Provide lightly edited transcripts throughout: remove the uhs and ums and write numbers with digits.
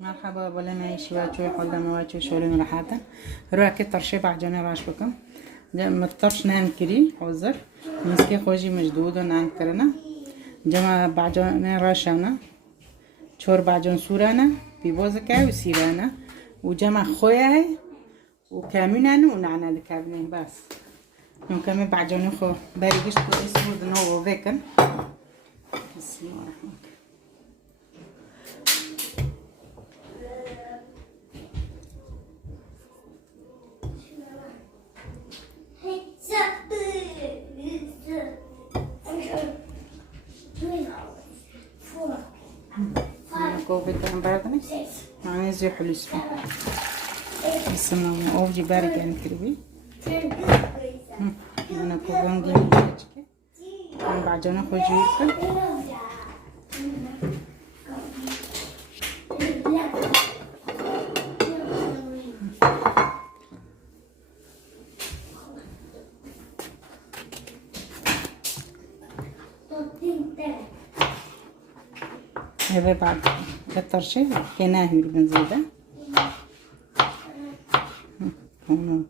مرحبا بله معیشی و چوی خالده موچو شولین راحتا رو اکی ترشه بعجانه راش بکم مترش نان کری حاضر مسکی خوشی مجدود و نان کرنا جمع بعجانه راشانا چور بعجان سورانا بیواز که و سیرانا و جمع خویه و کامینانه و نعنه لکابنه بس نمکمه بعجانه خو بریگشت که اسمو دنو و وکن بسم الله الرحمن كوفي كان بردني معنا زي حلو اسمه السمنة أوجي بارك يعني كريبي أنا كوفي دي مشكلة أنا بعجنا خجيرك هذا بعد كتر شيء كناهي البنزيدة هون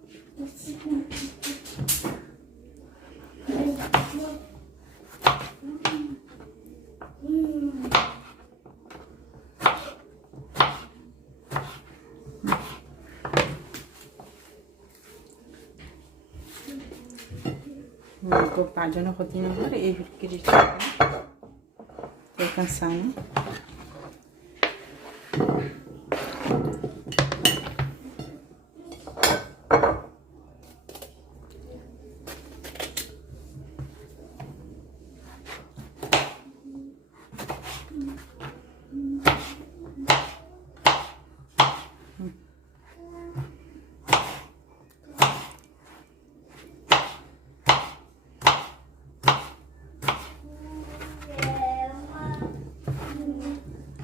نقول بعجنا خدينا مرة إيه بالكريش كان ثاني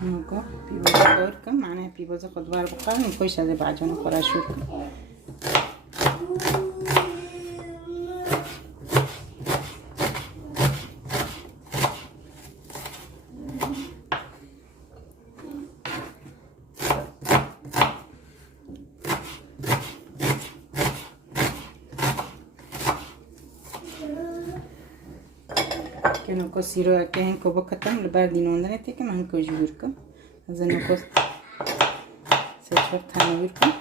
نقول بيوزا خوركم معناها بيوزا خضوار بقى نكويش هذا بعجنا خراشوركم كانوا كسيروا كهن كوبكتم لبردي نوندنا تيك ما هنكو جوركم زين كوس سيفر تانويركم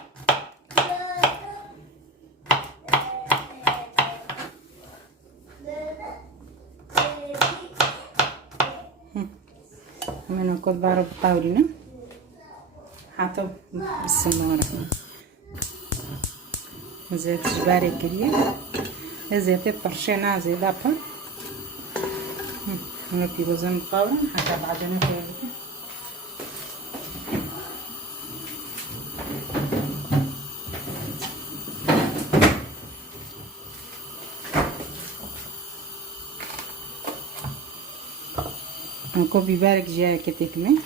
من كود بارو بقاورينا حتى بسم الله الرحمن زيت جباري كريه زيت طرشينا زي دابا هنا بيوزا مقاورن حتى بعدين كده انكو بيبارك جاي كتكمل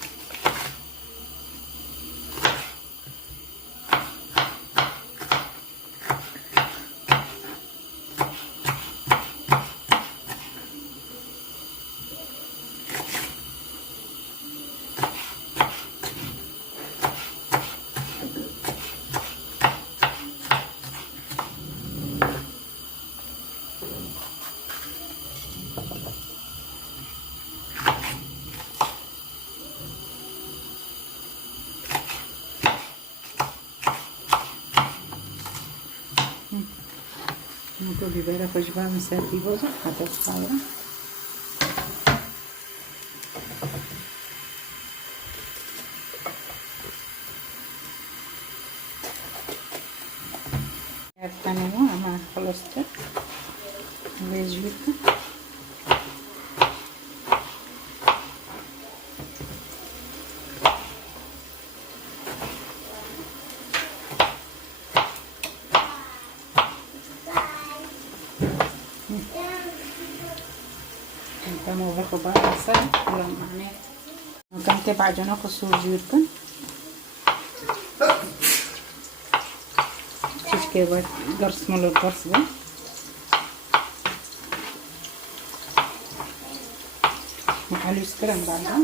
انكو بيبارك وجبه مسافي بوزه حتى الصاوره التنوع ما خلصت بيجويكم كانوا باخو بعض السنة ولا معناه وكان تبع جنا قصور جيركن تشكي بقى قرص مال القرص ده محلو سكرن بعدها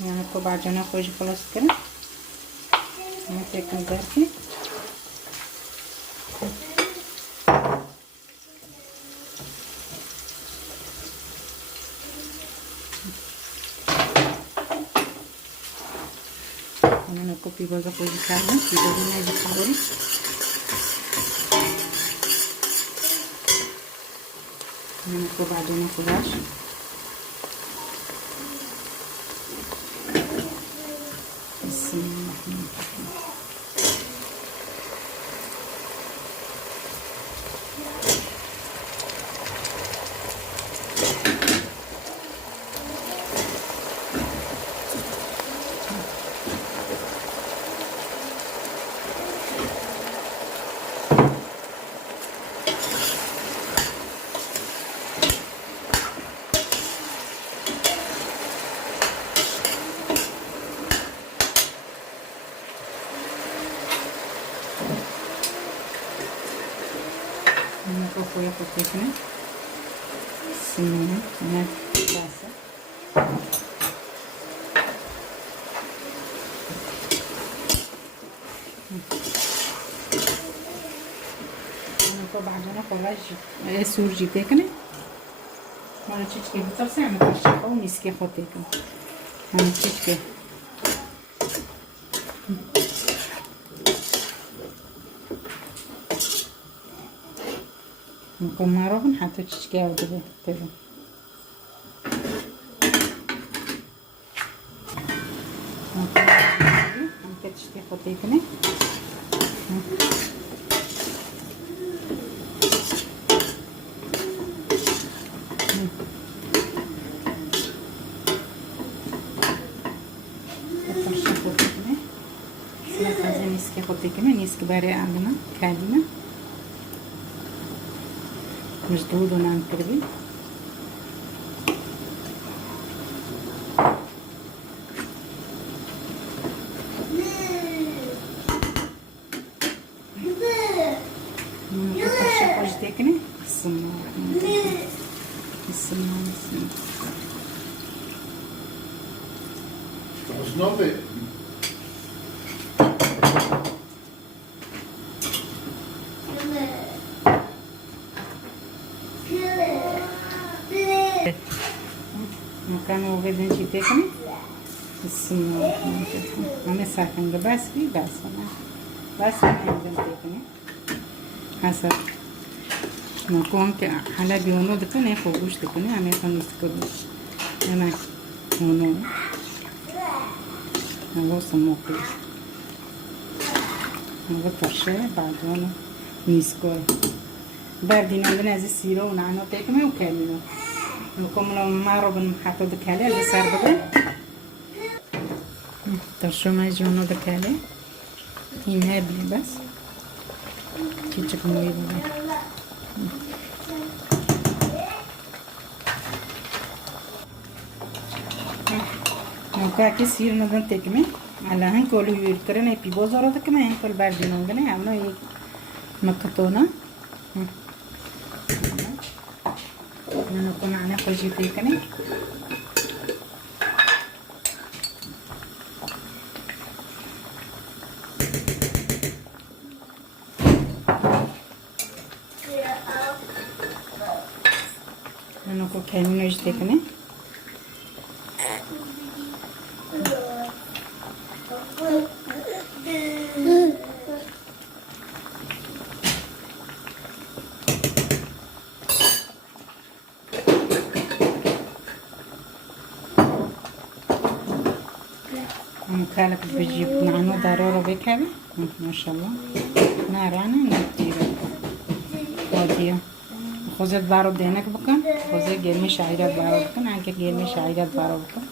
يعني طبعا جنا خوش خلاص كده نتاكل داركي انا كوبي بازا خوش كارنا في دورنا دي خبري انا طبعا جنا خلاص بسم الله الرحمن الرحيم Foi a pouquinho, né? Sim, né? Graça. أنا طبعا أنا خلاص سورجي تكني. ما نشيت كيف تصير أنا كشخة ومسكي خطيكم. أنا نشيت كيف. نكمرهم حتى تشكيها كده كده ممكن تشكي خطيفني نسكي خطيفني نسكي باري عندنا كالينا مجدود ونعم كربي نحط الشقة بسم الله الرحمن الرحيم بسم الله بسم الله مكان وغيدن شي تكني بسم الله الرحمن الرحيم أنا ساكن بس في بس أنا بس عندن تكني حسب نكون على بيونو دكني خوش دكني أنا كان مسكوش أنا هونو أنا سموكي أنا بترشة بعدين نسكوي بعدين عندنا زي سيرو ونعنو تكني وكاملو نكون لو ما ربنا حطوا دكالة اللي صار بقى ترشو ما يجونو دكالة ينهبلي بس كيتشك موي بقى نوكا كيسير ندن تكمي على هنكولو يركرنا يبي بوزارة تكمي هنكول باردين ونغني عملو يك مكتونا نكون على كل شيء تكني نكون كامل نجد تكني مكالك بجيب نعنو ضرورة بكابي ما شاء الله نارانا نكتيرا وديا خوزت بارو دینک بکن خوزه گرمی شعیرت بارو بکن انکه گرمی شعیرت بارو بکن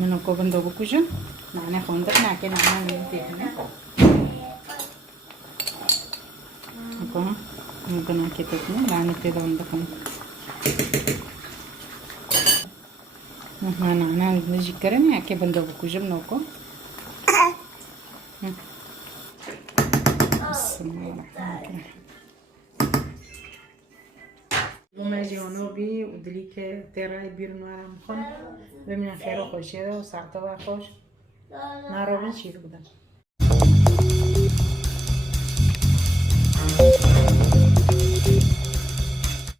منو کو بندو بکوشم نانه خوندک نکه نانه نمیتونه بکن ممکن که تکنه لانه پیدان بکن نانه نجی کرنه اکه بندو بکوشم نوکو جانبی و دلی که ترای بیرون ورم خون ببینن خیلی خوشیه و ساعته و خوش نارابن شیر بودم